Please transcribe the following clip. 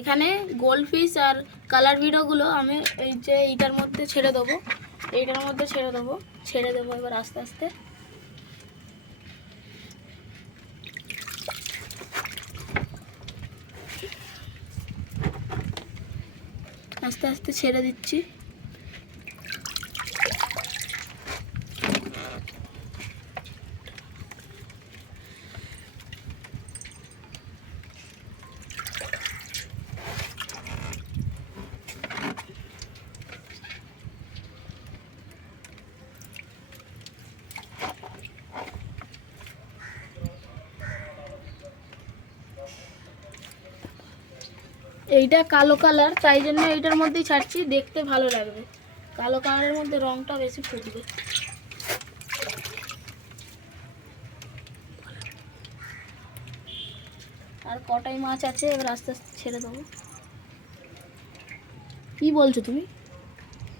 এখানে গোল্ডফিশ আর কালার ভিডিওগুলো আমি এই যে এইটার মধ্যে ছেড়ে দেবো, ছেড়ে দেবো এবার আস্তে আস্তে। আস্তে আস্তে ছেড়ে দিচ্ছি। এইটা কালো কালার, তাই জন্য এইটার মধ্যেই ছাড়ছি, দেখতে ভালো লাগবে। কালো কালারের মধ্যে রংটা বেশি ফুটবে। আর কটাই মাছ আছে, এবার আস্তে আস্তে ছেড়ে দেবো। কি বলছো তুমি?